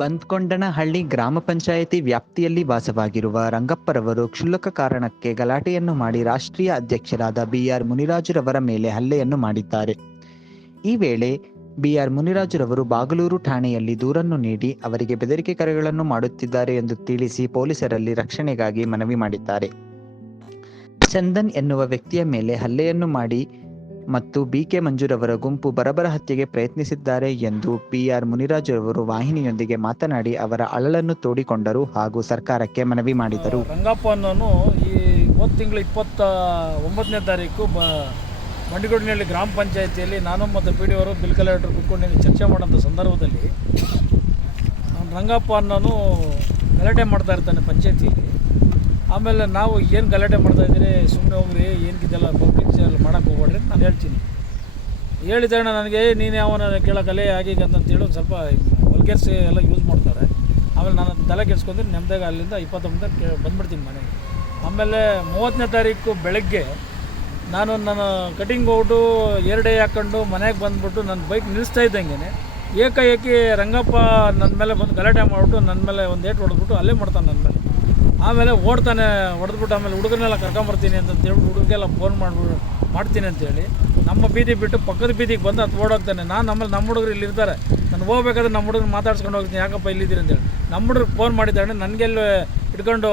ಬಂದ್ಕೊಂಡನಹಳ್ಳಿ ಗ್ರಾಮ ಪಂಚಾಯಿತಿ ವ್ಯಾಪ್ತಿಯಲ್ಲಿ ವಾಸವಾಗಿರುವ ರಂಗಪ್ಪರವರು ಕ್ಷುಲ್ಲಕ ಕಾರಣಕ್ಕೆ ಗಲಾಟೆಯನ್ನು ಮಾಡಿ ರಾಷ್ಟ್ರೀಯ ಅಧ್ಯಕ್ಷರಾದ ಬಿಆರ್ ಮುನಿರಾಜುರವರ ಮೇಲೆ ಹಲ್ಲೆಯನ್ನು ಮಾಡಿದ್ದಾರೆ. ಈ ವೇಳೆ ಬಿಆರ್ ಮುನಿರಾಜುರವರು ಬಾಗಲೂರು ಠಾಣೆಯಲ್ಲಿ ದೂರನ್ನು ನೀಡಿ ಅವರಿಗೆ ಬೆದರಿಕೆ ಕರೆಗಳನ್ನು ಮಾಡುತ್ತಿದ್ದಾರೆ ಎಂದು ತಿಳಿಸಿ ಪೊಲೀಸರಲ್ಲಿ ರಕ್ಷಣೆಗಾಗಿ ಮನವಿ ಮಾಡಿದ್ದಾರೆ. ಚಂದನ್ ಎನ್ನುವ ವ್ಯಕ್ತಿಯ ಮೇಲೆ ಹಲ್ಲೆಯನ್ನು ಮಾಡಿ ಮತ್ತು ಬಿಕೆ ಮಂಜುರವರ ಗುಂಪು ಬರಬರ ಹತ್ಯೆಗೆ ಪ್ರಯತ್ನಿಸಿದ್ದಾರೆ ಎಂದು ಬಿಆರ್ ಮುನಿರಾಜುರವರು ವಾಹಿನಿಯೊಂದಿಗೆ ಮಾತನಾಡಿ ಅವರ ಅಳಲನ್ನು ತೋಡಿಕೊಂಡರು ಹಾಗೂ ಸರ್ಕಾರಕ್ಕೆ ಮನವಿ ಮಾಡಿದರು. ರಂಗಪ್ಪ ಅನ್ನೋನು ಈ ಒಂದು ತಿಂಗಳು 29ನೇ ತಾರೀಕು ಮಂಡಿಗೋಡಿನಹಳ್ಳಿ ಗ್ರಾಮ ಪಂಚಾಯಿತಿಯಲ್ಲಿ ನಾನು ಮತ್ತು ಪಿ ಡಿ ಅವರು ಬಿಲ್ ಕಲೆಕ್ಟರ್ ಕೂತ್ಕೊಂಡು ಚರ್ಚೆ ಮಾಡೋಂಥ ಸಂದರ್ಭದಲ್ಲಿ ರಂಗಪ್ಪ ಅನ್ನೋನು ಗಲಾಟೆ ಮಾಡ್ತಾ ಇರ್ತಾನೆ ಪಂಚಾಯತಿಯಲ್ಲಿ. ಆಮೇಲೆ ನಾವು ಏನು ಗಲಾಟೆ ಮಾಡ್ತಾಯಿದ್ದೀರಿ, ಸುಮ್ಮನೆ ಹೋಗ್ರಿ, ಏನಕ್ಕಿದೆಲ್ಲ ಪಬ್ಲಿಕ್ ಮಾಡೋಕ್ಕೆ ಹೋಗ್ಬೇಡ್ರಿ ಅಂತ ನಾನು ಹೇಳ್ತೀನಿ. ಹೇಳಿದ ನನಗೆ ನೀನು ಯಾವನ ಕೇಳೋಕ್ಕಲ್ಲೇ ಆಗೀಗ ಅಂತೇಳಿ ಒಂದು ಸ್ವಲ್ಪ ವಲ್ಗರ್ಸ್ ಎಲ್ಲ ಯೂಸ್ ಮಾಡ್ತಾರೆ. ಆಮೇಲೆ ನಾನು ತಲೆ ಕೆಡ್ಸ್ಕೊಂಡ್ರೆ ನೆಮ್ಮದಾಗ ಅಲ್ಲಿಂದ 29 ಬಂದುಬಿಡ್ತೀನಿ ಮನೆಗೆ. ಆಮೇಲೆ 30ನೇ ತಾರೀಕು ಬೆಳಗ್ಗೆ ನಾನು ನನ್ನ ಕಟಿಂಗ್ ಔಟು 2 ಹಾಕ್ಕೊಂಡು ಮನೆಗೆ ಬಂದುಬಿಟ್ಟು ನನ್ನ ಬೈಕ್ ನಿಲ್ಲಿಸ್ತಾ ಇದ್ದಂಗೆ ಏಕಾಏಕಿ ರಂಗಪ್ಪ ನನ್ನ ಮೇಲೆ ಬಂದು ಗಲಾಟೆ ಮಾಡಿಬಿಟ್ಟು ನನ್ನ ಮೇಲೆ ಒಂದು ಏಟು ಹೊಡೆದ್ಬಿಟ್ಟು ಅಲ್ಲೇ ಮಾಡ್ತಾನೆ ನನ್ನ ಮೇಲೆ. ಆಮೇಲೆ ಓಡ್ತಾನೆ, ಹೊಡೆದ್ಬಿಟ್ಟು ಆಮೇಲೆ ಹುಡುಗನೆಲ್ಲ ಕರ್ಕೊಂಬರ್ತೀನಿ ಅಂತೇಳಿ ಹುಡುಗರಿಗೆಲ್ಲ ಫೋನ್ ಮಾಡ್ತೀನಿ ಅಂತೇಳಿ ನಮ್ಮ ಬೀದಿ ಬಿಟ್ಟು ಪಕ್ಕದ ಬೀದಿಗೆ ಬಂದು ಅದು ಓಡೋಗ್ತಾನೆ. ನಾನು ಆಮೇಲೆ ನಮ್ಮ ಹುಡುಗರು ಇಲ್ಲಿ ಇರ್ತಾರೆ, ನಾನು ಹೋಗ್ಬೇಕಾದ್ರೆ ನಮ್ಮ ಹುಡುಗರು ಮಾತಾಡ್ಸ್ಕೊಂಡು ಹೋಗ್ತೀನಿ, ಯಾಕಪ್ಪ ಇಲ್ಲಿದ್ದೀರಿ ಅಂತೇಳಿ. ನಮ್ಮ ಹುಡುಗರು ಫೋನ್ ಮಾಡಿದ್ದಾನೆ, ನನಗೆಲ್ಲ ಇಟ್ಕೊಂಡು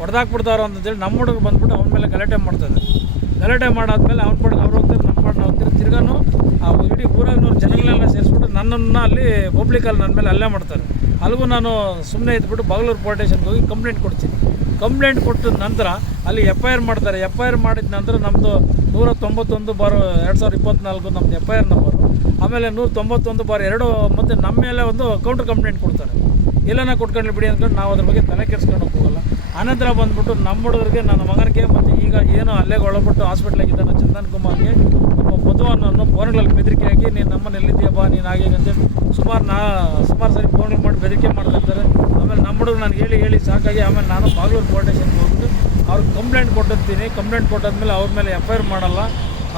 ಹೊಡೆದಾಕ್ಬಿಡ್ತಾರೋ ಅಂತೇಳಿ ನಮ್ಮ ಹುಡುಗರು ಬಂದುಬಿಟ್ಟು ಅವನ ಮೇಲೆ ಗಲಾಟೆ ಮಾಡ್ತಾರೆ. ಗಲಾಟೆ ಮಾಡಾದ್ಮೇಲೆ ಅವ್ನ ಪಡೆದು ಅವ್ರು ಹೋಗ್ತಾರೆ, ನಮ್ಮ ಪಾಡು ನಾವು ಹೋಗ್ತೀರಿ. ತಿರ್ಗಾನು ಆ ಇಡೀ ಊರಾಗಿನವ್ರು ಜನಗಳನ್ನೆಲ್ಲ ಸೇರಿಸ್ಬಿಟ್ಟು ನನ್ನನ್ನು ಅಲ್ಲಿ ಪಬ್ಲಿಕಲ್ಲಿ ನನ್ನ ಮೇಲೆ ಹಲ್ಲೆ ಮಾಡ್ತಾರೆ. ಅಲ್ಲಿಗೂ ನಾನು ಸುಮ್ಮನೆ ಇದ್ಬಿಟ್ಟು ಬಾಗಲೂರು ಪೊಲೀಸ್ ಸ್ಟೇಷನ್ಗೆ ಹೋಗಿ ಕಂಪ್ಲೇಂಟ್ ಕೊಡ್ತೀನಿ. ಕಂಪ್ಲೇಂಟ್ ಕೊಟ್ಟ ನಂತರ ಅಲ್ಲಿ FIR ಮಾಡ್ತಾರೆ. FIR ಮಾಡಿದ ನಂತರ ನಮ್ಮದು 191/2024 ನಮ್ಮದು FIR ನಂಬರು. ಆಮೇಲೆ 191/2 ಮತ್ತು ನಮ್ಮ ಮೇಲೆ ಒಂದು ಕೌಂಟರ್ ಕಂಪ್ಲೇಂಟ್ ಕೊಡ್ತಾರೆ. ಎಲ್ಲನ ಕೊಟ್ಕೊಂಡು ಬಿಡಿ ಅಂದ್ಕೊಂಡು ನಾವು ಅದ್ರ ಬಗ್ಗೆ ತಲೆ ಕೆಡಿಸ್ಕೊಂಡು ಹೋಗಲ್ಲ. ಆನಂತರ ಬಂದುಬಿಟ್ಟು ನಮ್ಮ ಹುಡುಗರಿಗೆ, ನನ್ನ ಮಗನಿಗೆ ಮತ್ತು ಈಗ ಏನು ಹಲ್ಲೆಗೆ ಒಳಪಟ್ಟು ಹಾಸ್ಪಿಟ್ಲಾಗಿದ್ದಾನೆ ಚಂದನ್ ಕುಮಾರ್ಗೆ ಮಧು ಅನ್ನೋ ಫೋನ್ಗಳಲ್ಲಿ ಬೆದರಿಕೆ ಹಾಕಿ, ನೀನು ನಮ್ಮನ್ನು ಎಲ್ಲಿದ್ದೀಯಪ್ಪ, ನೀನು ಹಾಗೆ ಅಂತೇಳಿ ಸುಮಾರು ಸರಿ ಫೋನಿಗೆ ಮಾಡಿ ಬೆದರಿಕೆ ಮಾಡ್ತಾಯಿರ್ತಾರೆ. ಆಮೇಲೆ ನಮ್ಮ ಹುಡುಗರು ನಾನು ಹೇಳಿ ಸಾಕಾಗಿ ಆಮೇಲೆ ನಾನು ಬಾಗಲೂರು ಪೊಲೀಸ್ ಸ್ಟೇಷನ್ಗೆ ಹೋಗ್ಬಿಟ್ಟು ಅವ್ರಿಗೆ ಕಂಪ್ಲೇಂಟ್ ಕೊಟ್ಟಿರ್ತೀನಿ. ಕಂಪ್ಲೇಂಟ್ ಕೊಟ್ಟಾದ್ಮೇಲೆ ಅವ್ರ ಮೇಲೆ FIR ಮಾಡಲ್ಲ.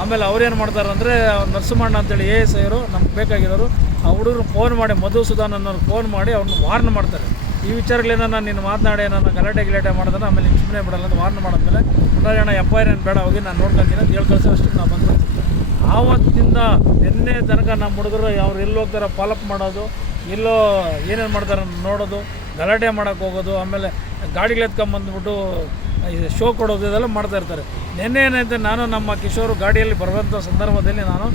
ಆಮೇಲೆ ಅವ್ರೇನು ಮಾಡ್ತಾರೆ ಅಂದರೆ ನರಸಿಂಹಣ್ಣ ಅಂತೇಳಿ AS ನಮ್ಗೆ ಬೇಕಾಗಿರೋರು ಆ ಹುಡುಗರು ಫೋನ್ ಮಾಡಿ ಮಧುಸೂದನ್ ಅನ್ನೋರು ಫೋನ್ ಮಾಡಿ ಅವ್ರನ್ನ ವಾರ್ನ್ ಮಾಡ್ತಾರೆ. ಈ ವಿಚಾರಗಳೇನ ನೀನು ಮಾತನಾಡಿ ನನ್ನ ಗಲಾಟೆ ಮಾಡಿದ್ರೆ ಆಮೇಲೆ ನೀನು ಸುಮ್ಮನೆ ಬಿಡಲ್ಲ ಅಂತ ವಾರ್ನ್ ಮಾಡಿದ್ಮೇಲೆ ಪುನಃ FIR ಏನು ಬೇಡ, ಹೋಗಿ ನಾನು ನೋಡ್ಕೊತೀನಿ ಅಂತ ಹೇಳ್ಕಳ್ಸೋ ಅಷ್ಟಕ್ಕೆ ನಾವು ಬಂದ್ಬಿಡ್ತೀವಿ. ಆವತ್ತಿಂದ ನಿನ್ನೆ ತನಕ ನಮ್ಮ ಹುಡುಗರು ಅವ್ರು ಎಲ್ಲಿ ಹೋಗ್ತಾರೆ ಫಾಲೋಅಪ್ ಮಾಡೋದು, ಎಲ್ಲೋ ಏನೇನು ಮಾಡ್ತಾರೆ ನೋಡೋದು, ಗಲಾಟೆ ಮಾಡೋಕ್ಕೆ ಹೋಗೋದು, ಆಮೇಲೆ ಗಾಡಿಗಳು ಎತ್ಕೊಂಬಂದ್ಬಿಟ್ಟು ಶೋ ಕೊಡೋದು, ಇದೆಲ್ಲ ಮಾಡ್ತಾಯಿರ್ತಾರೆ. ನಿನ್ನೆ ಏನಂತೆ ನಾನು ನಮ್ಮ ಕಿಶೋರು ಗಾಡಿಯಲ್ಲಿ ಬರುವಂಥ ಸಂದರ್ಭದಲ್ಲಿ ನಾನು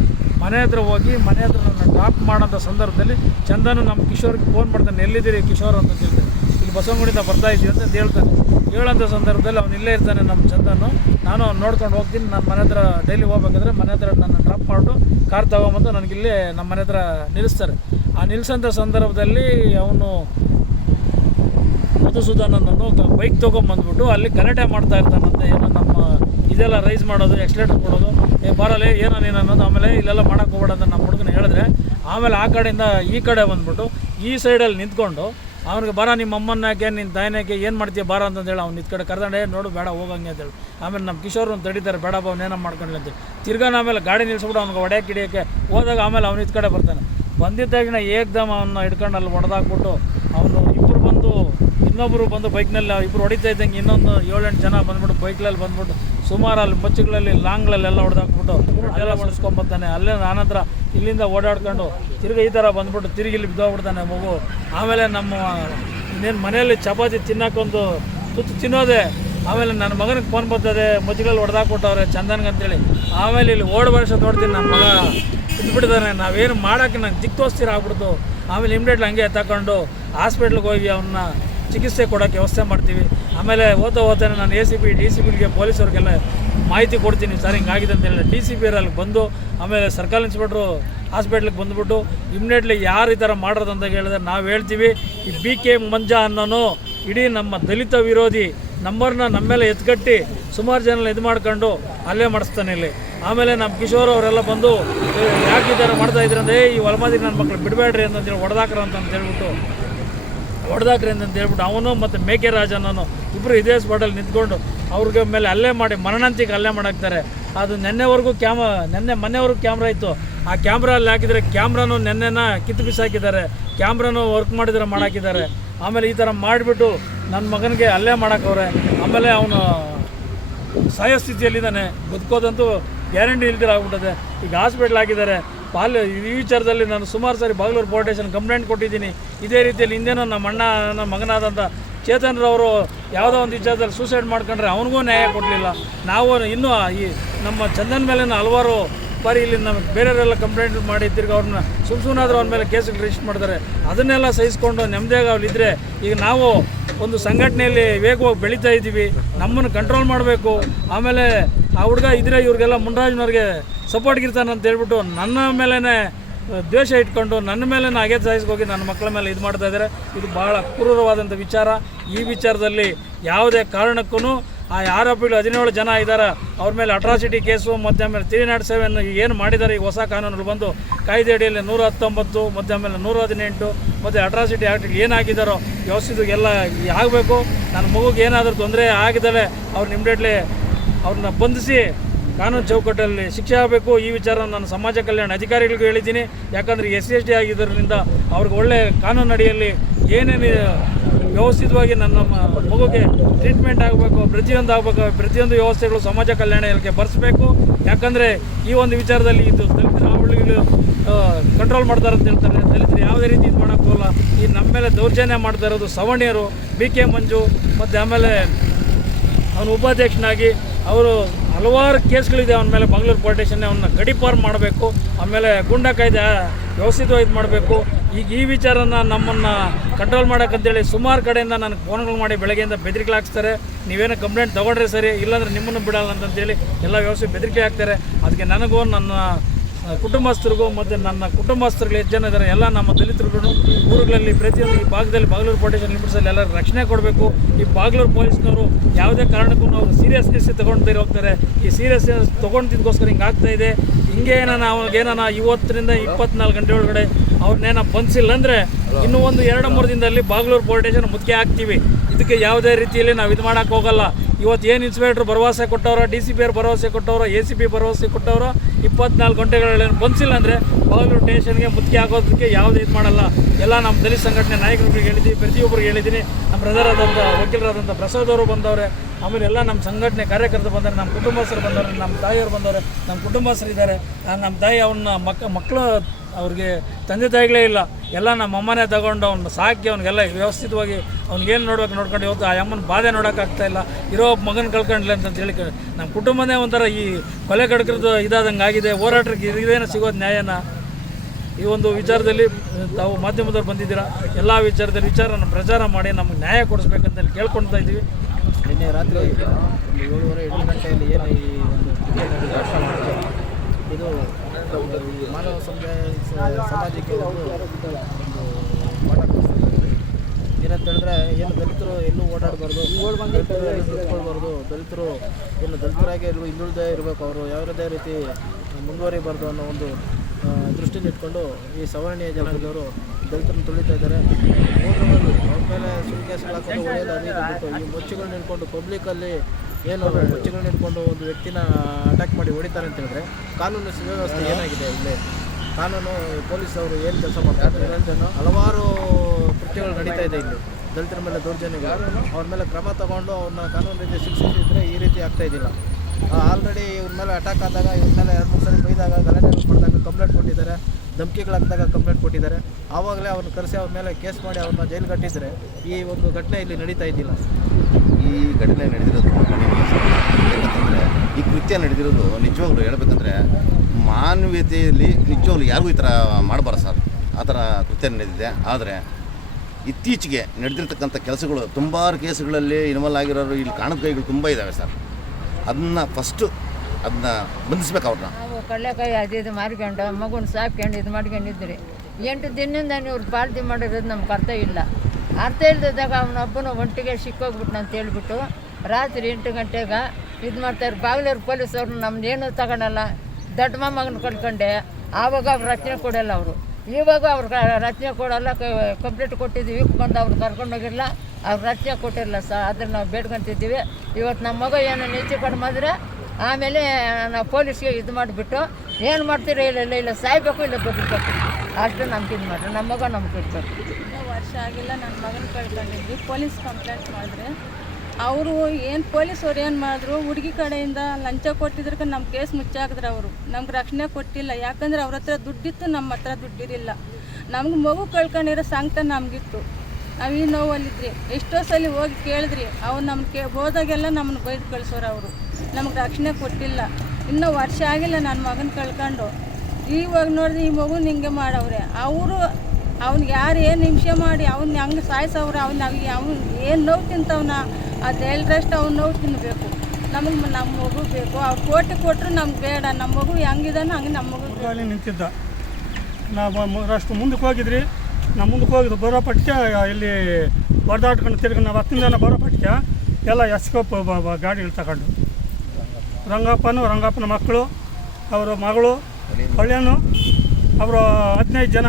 ಮನೆ ಹತ್ರ ಹೋಗಿ ಮನೆ ಹತ್ರ ನನ್ನ ಡ್ರಾಪ್ ಮಾಡೋಂಥ ಸಂದರ್ಭದಲ್ಲಿ ಚಂದನು ನಮ್ಮ ಕಿಶೋರ್ಗೆ ಫೋನ್ ಮಾಡ್ತಾನೆ, ಎಲ್ಲಿದ್ದೀರಿ ಕಿಶೋರ್ ಅಂತ ಹೇಳ್ತಾನೆ. ಇಲ್ಲಿ ಬಸವನಗುಡಿಯಿಂದ ಬರ್ತಾಯಿದ್ದೀವಿ ಅಂತ ಹೇಳ್ತಾನೆ. ಹೇಳೋಂಥ ಸಂದರ್ಭದಲ್ಲಿ ಅವ್ನು ಇಲ್ಲೇ ಇರ್ತಾನೆ ನಮ್ಮ ಚಂದನು. ನಾನು ಅವ್ನು ನೋಡ್ಕೊಂಡು ಹೋಗ್ತೀನಿ. ನಾನು ಮನೆ ಹತ್ರ ಡೈಲಿ ಹೋಗ್ಬೇಕಾದ್ರೆ ಮನೆ ಹತ್ರ ನನ್ನ ಡ್ರಾಪ್ ಮಾಡಿಬಿಟ್ಟು ಕಾರ್ ತೊಗೊಂಬಂದು ನನಗಿಲ್ಲೇ ನಮ್ಮ ಮನೆ ಹತ್ರ ನಿಲ್ಲಿಸ್ತಾರೆ. ಆ ನಿಲ್ಲಿಸೋಂಥ ಸಂದರ್ಭದಲ್ಲಿ ಅವನು ಮಧುಸೂದನ್ ಅನ್ನೋನು ಬೈಕ್ ತೊಗೊಂಬಂದ್ಬಿಟ್ಟು ಅಲ್ಲಿ ಗಲಾಟೆ ಮಾಡ್ತಾ ಇರ್ತಾನಂತೆ. ಏನೋ ನಮ್ಮ ಇದೆಲ್ಲ ರೈಸ್ ಮಾಡೋದು, ಎಕ್ಸ್ಲೇಟರ್ ಕೊಡೋದು, ಬರಲ್ಲ ಏನೋ ನೀನು ಅನ್ನೋದು. ಆಮೇಲೆ ಇಲ್ಲೆಲ್ಲ ಮಾಡೋಕ್ಕೆ ಹೋಗ್ಬೇಡ ಅಂತ ನಮ್ಮ ಹುಡುಗನ ಹೇಳಿದ್ರೆ ಆಮೇಲೆ ಆ ಕಡೆಯಿಂದ ಈ ಕಡೆ ಬಂದ್ಬಿಟ್ಟು ಈ ಸೈಡಲ್ಲಿ ನಿಂತ್ಕೊಂಡು ಅವ್ನಿಗೆ ಬರ ನಿಮ್ಮ ಅಮ್ಮನ ಯಾಕೆ ನಿನ್ನ ತಾಯಿನಾಕೆ ಏನು ಮಾಡ್ತೀಯ ಬಾರ ಅಂತಂದೇಳಿ ಅವ್ನು ನಿಂತ ಕಡೆ ಕರೆದಂಡೆ ನೋಡು ಬೇಡ ಹೋಗಂಗೆ ಅಂತೇಳಿ. ಆಮೇಲೆ ನಮ್ಮ ಕಿಶೋರ್ನ ತಡೀತಾರೆ, ಬೇಡ ಬಾ ಅವನೇನೋ ಮಾಡ್ಕೊಂಡ್ಲಿ ಅಂತೇಳಿ. ತಿರ್ಗಾನ ಆಮೇಲೆ ಗಾಡಿ ನಿಲ್ಲಿಸ್ಬಿಟ್ಟು ಅವ್ನಿಗೆ ಹೊಡೆಯಕ್ಕೆ ಹಿಡಿಯೋಕ್ಕೆ ಹೋದಾಗ ಆಮೇಲೆ ಅವ್ನು ಇತ್ತ ಕಡೆ ಬರ್ತಾನೆ. ಬಂದಿದ್ದಾಗಿನ ಏಕ್ದಮ್ ಅವನ್ನ ಹಿಡ್ಕೊಂಡು ಅಲ್ಲಿ ಹೊಡೆದಾಕ್ಬಿಟ್ಟು ಅವನು ಇನ್ನೊಬ್ಬರು ಬಂದು ಬೈಕ್ನಲ್ಲಿ ಇಬ್ಬರು ಹೊಡಿತಾ ಇದ್ದಂಗೆ ಇನ್ನೊಂದು 7-8 ಜನ ಬಂದ್ಬಿಟ್ಟು ಬೈಕ್ನಲ್ಲಿ ಬಂದ್ಬಿಟ್ಟು ಸುಮಾರು ಅಲ್ಲಿ ಮಚ್ಚುಗಳಲ್ಲಿ ಲಾಂಗ್ಲಲ್ಲೆಲ್ಲ ಹೊಡೆದಾಕ್ಬಿಟ್ಟು ಎಲ್ಲ ಮಾಡಿಸ್ಕೊಂಬರ್ತಾನೆ. ಅಲ್ಲೇ ಆನಂತರ ಇಲ್ಲಿಂದ ಓಡಾಡ್ಕೊಂಡು ತಿರುಗಿ ಈ ಥರ ಬಂದ್ಬಿಟ್ಟು ತಿರುಗಿ ಇಲ್ಲಿ ಬಿದ್ದೋಗ್ಬಿಡ್ತಾನೆ ಮಗು. ಆಮೇಲೆ ನಮ್ಮ ಇನ್ನೇನು ಮನೆಯಲ್ಲಿ ಚಪಾತಿ ತಿನ್ನೋಕ್ಕೊಂದು ತುತ್ತು ತಿನ್ನೋದೆ. ಆಮೇಲೆ ನನ್ನ ಮಗನಿಗೆ ಫೋನ್ ಬರ್ತದೆ, ಮಜ್ಜಿಗಳಲ್ಲಿ ಹೊಡೆದಾಕ್ಬಿಟ್ಟವ್ರೆ ಚಂದನ್ಗೆ ಅಂತೇಳಿ. ಆಮೇಲೆ ಇಲ್ಲಿ ವರ್ಷ ನೋಡ್ತೀನಿ ನನ್ನ ಮಗ ಬಿದ್ದುಬಿಟ್ಟಿದ್ದಾನೆ. ನಾವೇನು ಮಾಡೋಕ್ಕೆ ನಂಗೆ ದಿಕ್ಕು ತೋರಿಸ್ತೀರ ಆಗ್ಬಿಡ್ತು. ಆಮೇಲೆ ಇಮಿಡಿಯೇಟ್ಲಿ ಹಂಗೆ ತಗೊಂಡು ಹಾಸ್ಪಿಟ್ಲಿಗೆ ಹೋಗಿ ಅವನ್ನ ಚಿಕಿತ್ಸೆ ಕೊಡೋಕ್ಕೆ ವ್ಯವಸ್ಥೆ ಮಾಡ್ತೀವಿ. ಆಮೇಲೆ ಓದ್ತಾನೆ ನಾನು ACP DCPಗೆ ಪೊಲೀಸವ್ರಿಗೆಲ್ಲ ಮಾಹಿತಿ ಕೊಡ್ತೀನಿ, ಸರ್ ಹಿಂಗಾಗಿದೆ ಅಂತೇಳಿ. DCP ಅಲ್ಲಿ ಬಂದು ಆಮೇಲೆ ಸರ್ಕಲ್ ಇನ್ಸ್ಪೆಕ್ಟ್ರು ಹಾಸ್ಪಿಟ್ಲಿಗೆ ಬಂದುಬಿಟ್ಟು ಇಮಿಡಿಯೇಟ್ಲಿ ಯಾರು ಈ ಥರ ಮಾಡೋದು ಅಂತ ಹೇಳಿದ್ರೆ ನಾವು ಹೇಳ್ತೀವಿ, ಈ BK ಮಂಜಾ ಅನ್ನೋನು ಇಡೀ ನಮ್ಮ ದಲಿತ ವಿರೋಧಿ ನಂಬರ್ನ ನಮ್ಮ ಮೇಲೆ ಎತ್ಕಟ್ಟಿ ಸುಮಾರು ಜನ ಇದು ಮಾಡ್ಕೊಂಡು ಅಲ್ಲೇ ಮಾಡಿಸ್ತಾನೆ ಇಲ್ಲಿ. ಆಮೇಲೆ ನಮ್ಮ ಕಿಶೋರ್ ಅವರೆಲ್ಲ ಬಂದು ಯಾಕೆ ಈ ಥರ ಮಾಡ್ತಾಯಿದ್ರು ಅಂದರೆ ಈ ಹೊಲಮಾದಿ ನನ್ನ ಮಕ್ಳು ಬಿಡಬೇಡ್ರಿ ಅಂತಂದೇಳಿ ಹೊಡೆದಾಕ್ರ ಅಂತ ಹೇಳ್ಬಿಟ್ಟು ಅವನು ಮತ್ತು ಮೇಕೆ ರಾಜ್ ಅನ್ನೋನು ಇಬ್ಬರು ಇದೇ ಸ್ಪಾಟಲ್ಲಿ ನಿಂತ್ಕೊಂಡು ಅವ್ರಿಗೆ ಮೇಲೆ ಹಲ್ಲೆ ಮಾಡಿ ಮರಣಾಂತಿಕ ಹಲ್ಲೆ ಮಾಡಾಕ್ತಾರೆ. ಅದು ಮೊನ್ನೆವರೆಗೂ ಕ್ಯಾಮ್ರಾ ಇತ್ತು. ಆ ಕ್ಯಾಮ್ರಾ ಅಲ್ಲಿ ಹಾಕಿದರೆ ಕ್ಯಾಮ್ರಾನು ನೆನ್ನೆನ ಕಿತ್ತು ಬಿಸಾಕಿದ್ದಾರೆ, ಕ್ಯಾಮ್ರಾನು ವರ್ಕ್ ಮಾಡಿದ್ರೆ ಮಾಡಾಕಿದ್ದಾರೆ. ಆಮೇಲೆ ಈ ಥರ ಮಾಡಿಬಿಟ್ಟು ನನ್ನ ಮಗನಿಗೆ ಅಲ್ಲೇ ಮಾಡಾಕವ್ರೆ. ಆಮೇಲೆ ಅವನು ಸಾಯೋ ಸ್ಥಿತಿಯಲ್ಲಿದ್ದಾನೆ, ಬದುಕೋದಂತೂ ಗ್ಯಾರಂಟಿ ಇಲ್ದಿರ ಆಗ್ಬಿಟ್ಟದೆ. ಈಗ ಹಾಸ್ಪಿಟ್ಲ್ ಆಗಿದ್ದಾರೆ. ಈ ವಿಚಾರದಲ್ಲಿ ನಾನು ಸುಮಾರು ಸಾರಿ ಬಾಗ್ಲೂರು ಪೊಲೀಸ್ ಸ್ಟೇಷನ್ ಕಂಪ್ಲೇಂಟ್ ಕೊಟ್ಟಿದ್ದೀನಿ. ಇದೇ ರೀತಿಯಲ್ಲಿ ಹಿಂದೇನೋ ನಮ್ಮ ಅಣ್ಣ ನನ್ನ ಮಗನಾದಂಥ ಚೇತನ್ರವರು ಯಾವುದೋ ಒಂದು ವಿಚಾರದಲ್ಲಿ ಸೂಸೈಡ್ ಮಾಡ್ಕೊಂಡ್ರೆ ಅವನಿಗೂ ನ್ಯಾಯ ಕೊಡಲಿಲ್ಲ. ನಾವು ಇನ್ನೂ ಈ ನಮ್ಮ ಚಂದನ್ ಮೇಲೆ ಹಲವಾರು ಬಾರಿ ಇಲ್ಲಿ ನಮಗೆ ಬೇರೆಯವರೆಲ್ಲ ಕಂಪ್ಲೇಂಟ್ ಮಾಡಿ ತಿರ್ಗಿ ಅವ್ರನ್ನ ಸುಮ್ಮನಾದರೂ ಅವ್ರ ಮೇಲೆ ಕೇಸುಗಳು ರಿಜಿಸ್ಟರ್ ಮಾಡ್ತಾರೆ. ಅದನ್ನೆಲ್ಲ ಸಹಿಸ್ಕೊಂಡು ನೆಮ್ಮದಿಯಾಗಿ ಅವ್ರಿದ್ರೆ ಈಗ ನಾವು ಒಂದು ಸಂಘಟನೆಯಲ್ಲಿ ವೇಗವಾಗಿ ಬೆಳೀತಾ ಇದ್ದೀವಿ. ನಮ್ಮನ್ನು ಕಂಟ್ರೋಲ್ ಮಾಡಬೇಕು. ಆಮೇಲೆ ಆ ಹುಡುಗ ಇದ್ರೆ ಇವ್ರಿಗೆಲ್ಲ ಮುನ್ರಾಜ್ನವ್ರಿಗೆ ಸಪೋರ್ಟ್ಗಿರ್ತಾನೆ ಅಂತ ಹೇಳ್ಬಿಟ್ಟು ನನ್ನ ಮೇಲೇ ದ್ವೇಷ ಇಟ್ಕೊಂಡು ನನ್ನ ಮೇಲೆ ಅಗೆ ಸಾಯಿಸ್ಕೋಗಿ ನನ್ನ ಮಕ್ಕಳ ಮೇಲೆ ಇದು ಮಾಡ್ತಾ ಇದ್ದಾರೆ. ಇದು ಭಾಳ ಕ್ರೂರವಾದಂಥ ವಿಚಾರ. ಈ ವಿಚಾರದಲ್ಲಿ ಯಾವುದೇ ಕಾರಣಕ್ಕೂ ಆ ಆರೋಪಿಗಳು 17 ಜನ ಇದ್ದಾರೆ, ಅವ್ರ ಮೇಲೆ ಅಟ್ರಾಸಿಟಿ ಕೇಸು ಮತ್ತು ಆಮೇಲೆ 307 ಏನು ಮಾಡಿದ್ದಾರೆ ಈಗ ಹೊಸ ಕಾನೂನುಗಳು ಬಂದು ಕಾಯ್ದೆ ಅಡಿಯಲ್ಲಿ 119 ಮತ್ತು ಆಮೇಲೆ 118 ಮತ್ತು ಅಟ್ರಾಸಿಟಿ ಆ್ಯಕ್ಟಿಗೆ ಏನಾಗಿದ್ದಾರೋ ವ್ಯವಸ್ಥಿತ ಎಲ್ಲ ಆಗಬೇಕು. ನನ್ನ ಮಗುಗೆ ಏನಾದರೂ ತೊಂದರೆ ಆಗಿದ್ದರೆ ಅವ್ರನ್ನ ಇಮಿಡಿಯೇಟ್ಲಿ ಅವ್ರನ್ನ ಬಂಧಿಸಿ ಕಾನೂನು ಚೌಕಟ್ಟಲ್ಲಿ ಶಿಕ್ಷೆ ಆಗಬೇಕು. ಈ ವಿಚಾರ ನಾನು ಸಮಾಜ ಕಲ್ಯಾಣ ಅಧಿಕಾರಿಗಳಿಗೂ ಹೇಳಿದ್ದೀನಿ. ಯಾಕಂದರೆ SC/ST ಆಗಿದ್ದರಿಂದ ಅವ್ರಿಗೆ ಒಳ್ಳೆ ಕಾನೂನು ಅಡಿಯಲ್ಲಿ ಏನೇನು ವ್ಯವಸ್ಥಿತವಾಗಿ ನನ್ನ ಮಗುಗೆ ಟ್ರೀಟ್ಮೆಂಟ್ ಆಗಬೇಕು, ಪ್ರತಿಯೊಂದು ಆಗಬೇಕು. ಪ್ರತಿಯೊಂದು ವ್ಯವಸ್ಥೆಗಳು ಸಮಾಜ ಕಲ್ಯಾಣ ಇಲಾಖೆ ಬರೆಸಬೇಕು. ಯಾಕಂದರೆ ಈ ಒಂದು ವಿಚಾರದಲ್ಲಿ ಇದು ದಲಿತರ ಅವಳಿಗಳು ಕಂಟ್ರೋಲ್ ಮಾಡ್ತಾರೆ ಅಂತ ಹೇಳ್ತಾರೆ. ದಲಿತರು ಯಾವುದೇ ರೀತಿ ಇದು ಮಾಡೋಕ್ಕೋಲ್ಲ. ಈ ನಮ್ಮ ಮೇಲೆ ದೌರ್ಜನ್ಯ ಮಾಡ್ತಾ ಇರೋದು ಸವರ್ಣಿಯರು, BK ಮಂಜು ಮತ್ತು ಆಮೇಲೆ ಅವನು ಉಪಾಧ್ಯಕ್ಷನಾಗಿ ಅವರು ಹಲವಾರು ಕೇಸ್ಗಳಿದೆ ಅವನ ಮೇಲೆ. ಬಾಗ್ಲೂರು ಪೊಲೀಸ್ ಸ್ಟೇಷನ್ನೇ ಅವನ್ನ ಗಡೀಪಾರು ಮಾಡಬೇಕು. ಆಮೇಲೆ ಗುಂಡಾ ಕಾಯ್ದೆ ವ್ಯವಸ್ಥಿತವಾಗಿ ಮಾಡಬೇಕು. ಈಗ ಈ ವಿಚಾರನ ನಮ್ಮನ್ನು ಕಂಟ್ರೋಲ್ ಮಾಡೋಕ್ಕಂತೇಳಿ ಸುಮಾರು ಕಡೆಯಿಂದ ನನಗೆ ಫೋನ್ಗಳು ಮಾಡಿ ಬೆಳಗ್ಗೆಯಿಂದ ಬೆದರಿಕೆ ಹಾಕ್ತಾರೆ. ನೀವೇನೋ ಕಂಪ್ಲೇಂಟ್ ತೊಗೊಂಡ್ರೆ ಸರಿ, ಇಲ್ಲಾಂದರೆ ನಿಮ್ಮನ್ನು ಬಿಡಲ್ಲ ಅಂತಂತೇಳಿ ಎಲ್ಲ ವ್ಯವಸ್ಥೆ ಬೆದರಿಕೆ ಹಾಕ್ತಾರೆ. ಅದಕ್ಕೆ ನನಗೂ ನನ್ನ ಕುಟುಂಬಸ್ಥರಿಗೂ ಮತ್ತು ನನ್ನ ಕುಟುಂಬಸ್ಥರುಗಳು ಎಷ್ಟು ಜನ ಇದ್ದಾರೆ ಎಲ್ಲ ನಮ್ಮ ದಲಿತರುಗಳು ಊರುಗಳಲ್ಲಿ ಪ್ರತಿಯೊಂದು ಈ ಭಾಗದಲ್ಲಿ ಬಾಗ್ಲೂರು ಪೊಲೀಸ್ ಸ್ಟೇಷನ್ ಲಿಮಿಟ್ಸಲ್ಲಿ ಎಲ್ಲರೂ ರಕ್ಷಣೆ ಕೊಡಬೇಕು. ಈ ಬಾಗ್ಲೂರು ಪೊಲೀಸ್ನವರು ಯಾವುದೇ ಕಾರಣಕ್ಕೂ ಅವರು ಸೀರಿಯಸ್ನೆಸ್ ತೊಗೊಂಡು ಹೋಗ್ತಾರೆ. ಈ ಸೀರಿಯಸ್ನೆಸ್ ತೊಗೊಂಡಿದ್ದಕ್ಕೋಸ್ಕರ ಹಿಂಗೆ ಆಗ್ತಾಯಿದೆ. ಹಿಂಗೆ ಅವ್ರಿಗೇನ 20ರಿಂದ 24 ಗಂಟೆ ಒಳಗಡೆ ಅವ್ರನ್ನೇನ ಬಂಧಿಸಿಲ್ಲ ಅಂದರೆ ಇನ್ನೂ ಒಂದು 2-3 ದಿನದಲ್ಲಿ ಬಾಗ್ಲೂರು ಪೊಲೀಸ್ ಸ್ಟೇಷನ್ ಮುತ್ತಿಗೆ ಹಾಕ್ತೀವಿ. ಇದಕ್ಕೆ ಯಾವುದೇ ರೀತಿಯಲ್ಲಿ ನಾವು ಇದು ಮಾಡೋಕ್ಕೆ ಹೋಗಲ್ಲ. ಇವತ್ತು ಏನು ಇನ್ಸ್ಪೆಕ್ಟ್ರ್ ಭರವಸೆ ಕೊಟ್ಟವರ, DCP ಅವ್ರು ಭರವಸೆ ಕೊಟ್ಟವರ, ACP ಭರವಸೆ ಕೊಟ್ಟವರ 24 ಗಂಟೆಗಳಲ್ಲಿ ಬಂದಿಲ್ಲ ಅಂದರೆ ಬಾಗ್ಲೂರು ಸ್ಟೇಷನ್ಗೆ ಮುತ್ತಿಗೆ ಹಾಕೋದಕ್ಕೆ ಯಾವುದೇ ಇದು ಮಾಡಲ್ಲ. ಎಲ್ಲ ನಮ್ಮ ದಲಿತ ಸಂಘಟನೆ ನಾಯಕರಿಗೆ ಹೇಳಿದ್ದೀವಿ, ಪ್ರತಿಯೊಬ್ಬರಿಗೆ ಹೇಳಿದ್ದೀನಿ. ನಮ್ಮ ಬ್ರದರಾದಂಥ ವಕೀಲರಾದಂಥ ಪ್ರಸಾದವರು ಬಂದವರೆ, ಆಮೇಲೆ ಎಲ್ಲ ನಮ್ಮ ಸಂಘಟನೆ ಕಾರ್ಯಕರ್ತರು ಬಂದರೆ, ನಮ್ಮ ಕುಟುಂಬಸ್ಥರು ಬಂದವರು, ನಮ್ಮ ತಾಯಿಯವರು ಬಂದವರು, ನಮ್ಮ ಕುಟುಂಬಸ್ಥರು ಇದ್ದಾರೆ. ನಮ್ಮ ತಾಯಿ ಅವನ್ನ ಮಕ್ಕಳು ಅವ್ರಿಗೆ ತಂದೆ ತಾಯಿಗಳೇ ಇಲ್ಲ, ಎಲ್ಲ ನಮ್ಮ ಅಮ್ಮನೇ ತಗೊಂಡು ಅವ್ನು ಸಾಕಿ ಅವ್ನಿಗೆಲ್ಲ ವ್ಯವಸ್ಥಿತವಾಗಿ ಅವ್ನಿಗೇನು ನೋಡ್ಕೊಂಡು ಇವತ್ತು ಆ ಅಮ್ಮನ ಬಾಧೆ ನೋಡೋಕ್ಕಾಗ್ತಾ ಇಲ್ಲ. ಇರೋ ಮಗನ ಕಳ್ಕೊಂಡ್ಲೆ ಅಂತ ಹೇಳಿ ನಮ್ಮ ಕುಟುಂಬನೇ ಒಂಥರ ಈ ಕೊಲೆ ಕಡ್ಕರದ್ದು ಇದಾದಂಗೆ ಆಗಿದೆ. ಹೋರಾಟಕ್ಕೆ ಇದೇನು ಸಿಗೋದು ನ್ಯಾಯನ? ಈ ಒಂದು ವಿಚಾರದಲ್ಲಿ ತಾವು ಮಾಧ್ಯಮದವ್ರು ಬಂದಿದ್ದೀರಾ, ಎಲ್ಲ ವಿಚಾರದಲ್ಲಿ ವಿಚಾರನ ಪ್ರಚಾರ ಮಾಡಿ ನಮಗೆ ನ್ಯಾಯ ಕೊಡಿಸ್ಬೇಕಂತ ಕೇಳ್ಕೊಳ್ತಾ ಇದ್ದೀವಿ. ನಿನ್ನೆ ರಾತ್ರಿ 7:30-8 ಗಂಟೆಯಲ್ಲಿ ಏನು ಈ ಒಂದು ಭಾಷಣ ಮಾಡಿದೆ, ಇದು ಮಾನವ ಸಮಾಜಕ್ಕೆ ಒಂದು ಪಾಠ ಕೊಡಿಸ್ತಾರೆ. ಏನಂತ ಹೇಳಿದ್ರೆ, ಏನು ದಲಿತರು ಎಲ್ಲೂ ಓಡಾಡಬಾರ್ದು, ದಲಿತರು ಎಲ್ಲೂ ನಿಂತ್ಕೊಳ್ಬಾರ್ದು, ದಲಿತರು ಏನು ದಲಿತರಾಗಿ ಎಲ್ಲೂ ಹಿಂದುಳಿದೇ ಇರಬೇಕು, ಅವರು ಯಾವುದೇ ರೀತಿ ಮುಂದುವರಿಬಾರ್ದು ಅನ್ನೋ ಒಂದು ದೃಷ್ಟಿನ ಇಟ್ಕೊಂಡು ಈ ಸವರ್ಣೀಯ ಜನಾಂಗದವರು ದಲಿತರನ್ನು ತುಳಿತಾ ಇದ್ದಾರೆ. ಅವ್ರ ಮೇಲೆ ಸುಳ್ಕೇಸುಗಳು ಹಾಕೊಂಡು ಒಳ್ಳೆಯದು ಅದು ಇದು ಬಿಟ್ಟು ಈ ಮುಚ್ಚುಗಳನ್ನ ಇಟ್ಕೊಂಡು ಪಬ್ಲಿಕ್ಕಲ್ಲಿ ಏನು ಮುಚ್ಚುಗಳನ್ನ ಇಟ್ಕೊಂಡು ಒಂದು ವ್ಯಕ್ತಿನ ಅಟ್ಯಾಕ್ ಮಾಡಿ ಹೊಡಿತಾರೆ ಅಂತ ಹೇಳಿದ್ರೆ ಕಾನೂನು ಸುವ್ಯವಸ್ಥೆ ಏನಾಗಿದೆ? ಇಲ್ಲಿ ಕಾನೂನು ಪೊಲೀಸ್ ಅವರು ಏನು ಕೆಲಸ ಮಾಡ್ತಾರೆ? ಹಲವಾರು ಕೃತ್ಯಗಳು ನಡೀತಾ ಇದೆ ಇಲ್ಲಿ ದಲಿತರ ಮೇಲೆ ದೌರ್ಜನ್ಯಗಳು. ಅವ್ರ ಮೇಲೆ ಕ್ರಮ ತಗೊಂಡು ಅವ್ರನ್ನ ಕಾನೂನು ರೀತಿ ಶಿಕ್ಷಿಸಿದ್ರೆ ಈ ರೀತಿ ಆಗ್ತಾ ಇದ್ದಿಲ್ಲ. ಆಲ್ರೆಡಿ ಇವ್ರ ಮೇಲೆ ಅಟ್ಯಾಕ್ ಆದಾಗ, ಇವ್ರ ಮೇಲೆ 2-3 ಸರಿ ಬೈದಾಗ, ಗಲಾಟೆ ಮಾಡಿದಾಗ ಕಂಪ್ಲೇಂಟ್ ಕೊಟ್ಟಿದ್ದಾರೆ, ಧಮಕಿಗಳಾಗ್ದಾಗ ಕಂಪ್ಲೇಂಟ್ ಕೊಟ್ಟಿದ್ದಾರೆ. ಆವಾಗಲೇ ಅವ್ರನ್ನ ಕರೆಸಿ ಅವ್ರ ಮೇಲೆ ಕೇಸ್ ಮಾಡಿ ಅವ್ರನ್ನ ಜೈಲು ಕಟ್ಟಿದ್ರೆ ಈ ಒಂದು ಘಟನೆ ಇಲ್ಲಿ ನಡೀತಾ ಇದ್ದಿಲ್ಲ. ಈ ಘಟನೆ ನಡೆದಿರೋದು ಯಾಕಂತಂದರೆ ಈ ಕೃತ್ಯ ನಡೆದಿರೋದು ನಿಜವಾಗ್ಲೂ ಹೇಳ್ಬೇಕಂದ್ರೆ ಮಾನವೀಯತೆಯಲ್ಲಿ ನಿಜವಾಗ್ಲೂ ಯಾರಿಗೂ ಈ ಥರ ಮಾಡಬಾರ್ದು ಸರ್. ಆ ಥರ ಕೃತ್ಯ ನಡೆದಿದೆ. ಆದರೆ ಇತ್ತೀಚೆಗೆ ನಡೆದಿರ್ತಕ್ಕಂಥ ಕೆಲಸಗಳು ತುಂಬ ಕೇಸುಗಳಲ್ಲಿ ಇನ್ವಾಲ್ವ್ ಆಗಿರೋರು ಇಲ್ಲಿ ಕಾಣದ ಕೈಗಳು ತುಂಬ ಇದ್ದಾವೆ ಸರ್. ಅದನ್ನ ಫಸ್ಟು ಅದನ್ನ ಬಂಧಿಸ್ಬೇಕು ಅವ್ರನ್ನ. ನಾವು ಕಡಲೆಕಾಯಿ ಅದು ಇದು ಮಾರ್ಕೊಂಡು ಮಗುನ ಸಾಕ್ಕೊಂಡು ಇದು ಮಾಡ್ಕೊಂಡಿದ್ರಿ. 8 ದಿನದಿಂದ ನೀವು ಪಾಲ್ಟಿ ಮಾಡಿರೋದು ನಮ್ಗೆ ಅರ್ಥ ಇಲ್ಲ. ಅರ್ಥ ಇಲ್ದಿದ್ದಾಗ ಅವನೊಬ್ಬನು ಒಂಟಿಗೆ ಸಿಕ್ಕೋಗ್ಬಿಟ್ಟು ಅಂತ ಹೇಳ್ಬಿಟ್ಟು ರಾತ್ರಿ 8 ಗಂಟೆಗೆ ಇದು ಮಾಡ್ತಾರೆ. ಬಾಗ್ಲೂರು ಪೊಲೀಸವ್ರು ನಮ್ದೇನು ತಗೊಳಲ್ಲ. ದೊಡ್ಡ ಮಗನ ಕಳ್ಕೊಂಡೆ ಆವಾಗ ಅವ್ರು ರಚನೆ ಕೊಡಲ್ಲ. ಅವರು ಇವಾಗ ಅವ್ರಿಗೆ ರಚನೆ ಕೊಡಲ್ಲ. ಕಂಪ್ಲೇಂಟ್ ಕೊಟ್ಟಿದ್ದೀವಿ, ಬಂದು ಅವ್ರು ಕರ್ಕೊಂಡೋಗಿರಲ್ಲ, ಅವ್ರು ರಚನೆ ಕೊಟ್ಟಿರಲ್ಲ ಸರ್. ಅದನ್ನು ನಾವು ಬೇಡ್ಕೊತಿದ್ದೀವಿ. ಇವತ್ತು ನಮ್ಮ ಮಗ ಏನೋ ನೀಚೆ ಕಡಿಮೆ ಆದರೆ ಆಮೇಲೆ ನಾವು ಪೊಲೀಸ್ಗೆ ಇದು ಮಾಡಿಬಿಟ್ಟು ಏನು ಮಾಡ್ತೀರೋ ಇಲ್ಲ ಸಾಯ್ಬೇಕು ಇಲ್ಲ ಬದುಕಬೇಕು ಅಷ್ಟು ನಮ್ಗೆ ಇದು ಮಾಡ್ರಿ. ನಮ್ಮ ಮಗ ನಮ್ಗೆ ಇರ್ಬೇಕು. ಇನ್ನೂ ವರ್ಷ ಆಗಿಲ್ಲ, ನನ್ನ ಮಗನ ಕಳ್ಕೊಂಡಿದ್ವಿ. ಪೊಲೀಸ್ ಕಂಪ್ಲೇಂಟ್ ಮಾಡಿದ್ರೆ ಅವರು ಏನು ಪೊಲೀಸವ್ರು ಏನು ಮಾಡಿದ್ರು, ಹುಡುಗಿ ಕಡೆಯಿಂದ ಲಂಚ ಕೊಟ್ಟಿದ್ರಕ್ಕೆ ನಮ್ಮ ಕೇಸ್ ಮುಚ್ಚಾಕಿದ್ರು. ಅವರು ನಮ್ಗೆ ರಕ್ಷಣೆ ಕೊಟ್ಟಿಲ್ಲ. ಯಾಕಂದ್ರೆ ಅವ್ರ ಹತ್ರ ದುಡ್ಡಿತ್ತು, ನಮ್ಮ ಹತ್ರ ದುಡ್ಡಿರಿಲ್ಲ. ನಮ್ಗೆ ಮಗು ಕಳ್ಕೊಂಡಿರೋ ಸಂಕಟ ನಮಗಿತ್ತು. ನಾವು ಈ ನೋವಲ್ಲಿದ್ರಿ. ಎಷ್ಟೋ ಸಲ ಹೋಗಿ ಕೇಳಿದ್ರಿ. ಅವ್ರು ನಮ್ಗೆ ಹೋದಾಗೆಲ್ಲ ನಮ್ಮನ್ನು ಬೈದು ಕಳಿಸೋರು. ಅವರು ನಮ್ಗೆ ರಕ್ಷಣೆ ಕೊಟ್ಟಿಲ್ಲ. ಇನ್ನೂ ವರ್ಷ ಆಗಿಲ್ಲ ನನ್ನ ಮಗನ ಕಳ್ಕೊಂಡು. ಇವಾಗ ನೋಡಿದ್ರೆ ಈ ಮಗು ಹಿಂಗೆ ಮಾಡವ್ರೆ. ಅವರು ಅವ್ನಿಗೆ ಯಾರು ಏನು ಹಿಂಸೆ ಮಾಡಿ ಅವ್ನ ಹಂಗೆ ಸಾಯಿಸವ್ರೆ. ಅವ್ನು ಏನು ನೋವು ತಿಂತವನ ಅದು ಎಲ್ಲರಷ್ಟು ಅವ್ನು ನೋವು ತಿನ್ನಬೇಕು. ನಮಗೆ ನಮ್ಮ ಮಗು ಬೇಕು. ಅವ್ರು ಕೋಟಿ ಕೊಟ್ಟರು ನಮ್ಗೆ ಬೇಡ. ನಮ್ಮ ಮಗು ಹೆಂಗಿದಾನೋ ಹಂಗೆ ನಮ್ಮ ಮಗು ಅಲ್ಲಿ ನಿಂತಿದ್ದ. ನಾವು ಅಷ್ಟು ಮುಂದಕ್ಕೆ ಹೋಗಿದ್ರಿ. ನಾವು ಮುಂದಕ್ಕೆ ಹೋಗಿದ್ದು ಬರೋ ಪಟ್ಟಿಗೆ ಇಲ್ಲಿ ಹೊಡೆದಾಡ್ಕೊಂಡು ತಿರ್ಗಿ ನಾವು 10 ಜನ ಬರೋ ಪಟ್ಟಿಗೆ ಎಲ್ಲ ಎಸ್ಕೋಪ್ ಗಾಡಿಗಳು ತಗೊಂಡು ರಂಗಪ್ಪನ ಮಕ್ಕಳು, ಅವರ ಮಗಳು, ಹೊಳೆನು, ಅವರು 15 ಜನ